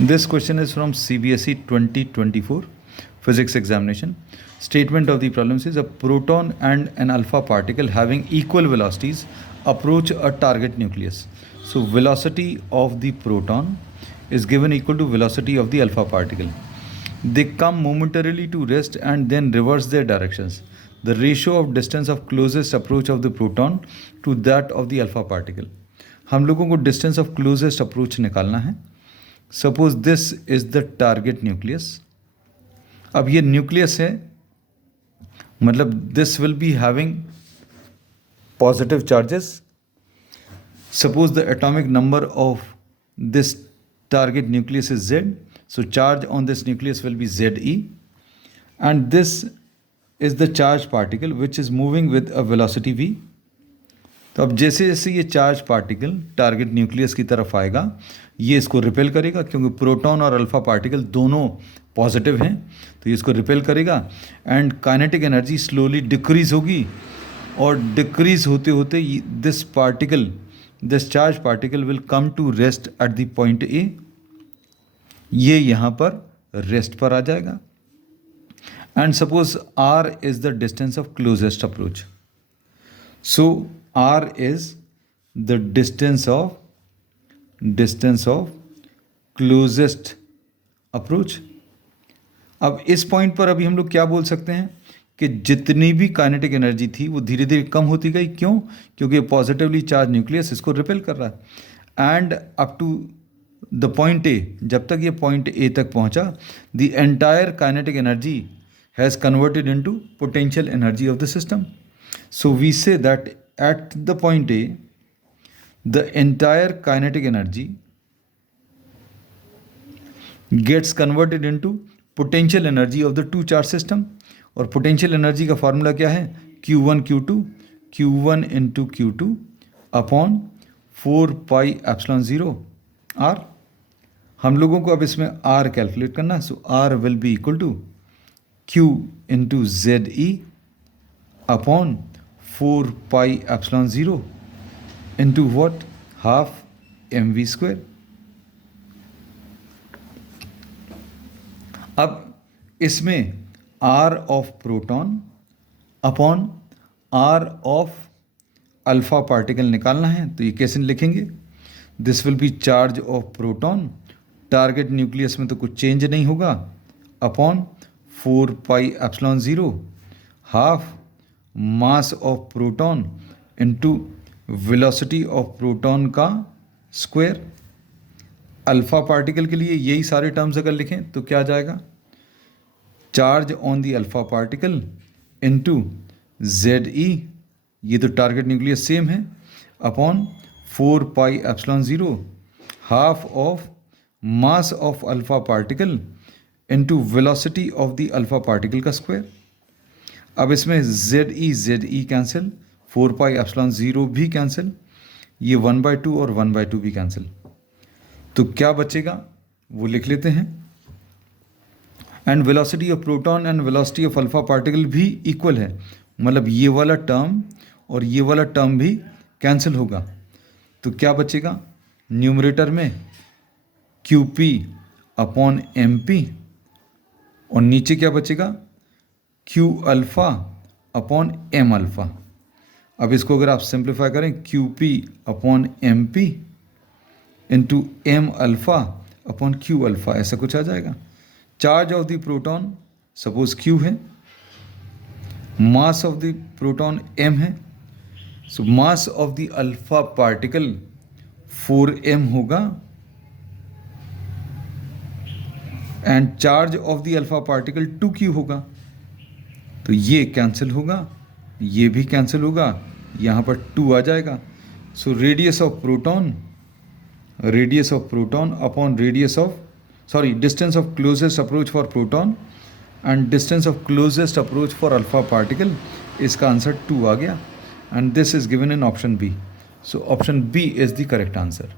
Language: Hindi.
This question is from CBSE 2024 physics examination. Statement of the problem says a proton and an alpha particle having equal velocities approach a target nucleus. So velocity of the proton is given equal to velocity of the alpha particle. They come momentarily to rest and then reverse their directions. The ratio of distance of closest approach of the proton to that of the alpha particle. हम लोगों को distance of closest approach निकालना है. Suppose this is the target nucleus. अब ये nucleus है, मतलब this will be having positive charges. Suppose the atomic number of this target nucleus is Z. So charge on this nucleus will be Ze, and this is the charged particle which is moving with a velocity v. तो अब जैसे जैसे ये चार्ज पार्टिकल टारगेट न्यूक्लियस की तरफ आएगा ये इसको रिपेल करेगा, क्योंकि प्रोटॉन और अल्फा पार्टिकल दोनों पॉजिटिव हैं, तो ये इसको रिपेल करेगा and kinetic energy slowly decrease होगी, और डिक्रीज होते होते this charge particle will come to rest at the point A. ये यहाँ पर रेस्ट पर आ जाएगा. And suppose r is the distance of closest approach. So r is the distance of closest approach. अब इस पॉइंट पर अभी हम लोग क्या बोल सकते हैं कि जितनी भी काइनेटिक एनर्जी थी वो धीरे धीरे कम होती गई. क्यों? क्योंकि पॉजिटिवली चार्ज न्यूक्लियस इसको रिपेल कर रहा है. And up to the point A, जब तक ये पॉइंट ए तक पहुंचा, the entire kinetic energy has converted into potential energy of the system. So we say that at the point A, the entire kinetic energy gets converted into potential energy of the two charge system. और potential energy का फॉर्मूला क्या है? Q1 into Q2 upon 4 pi epsilon 0 R. हम लोगों को अब इसमें R कैलकुलेट करना है. सो R will be equal to Q into ZE upon 4 pi epsilon 0 into what? Half mv square. अब इसमें r of proton upon r of alpha particle निकालना है. तो ये कैसे लिखेंगे? This will be charge of proton, target nucleus में तो कुछ चेंज नहीं होगा, upon 4 pi epsilon 0 half mass of proton into velocity of proton का स्क्वायर. अल्फा पार्टिकल के लिए यही सारे टर्म्स अगर लिखें तो क्या आ जाएगा? Charge on the alpha particle into ZE, ये तो टारगेट न्यूक्लियस सेम है, upon 4 pi epsilon 0 half of mass of alpha particle into velocity of the alpha particle का स्क्वायर. अब इसमें ZE कैंसिल, 4 पाई एप्सिलॉन 0 भी कैंसिल, ये 1/2 और 1/2 भी कैंसिल. तो क्या बचेगा वो लिख लेते हैं. And velocity of proton and velocity of alpha particle भी इक्वल है, मतलब ये वाला टर्म और ये वाला टर्म भी कैंसिल होगा. तो क्या बचेगा? न्यूमरेटर में QP अपॉन MP, और नीचे क्या बचेगा? Q alpha upon M alpha. अब इसको अगर आप सिंप्लीफाई करें, QP upon MP into M alpha upon Q alpha, ऐसा कुछ आ जाएगा. Charge of the proton suppose Q है, mass of the proton M है, so mass of the alpha particle 4m होगा, and charge of the alpha particle 2q होगा. तो ये कैंसिल होगा, ये भी कैंसिल होगा, यहाँ पर 2 आ जाएगा. So radius of proton upon distance of closest approach for proton and distance of closest approach for alpha particle, इसका आंसर 2 आ गया. And this is given in option B. So option B is the correct answer.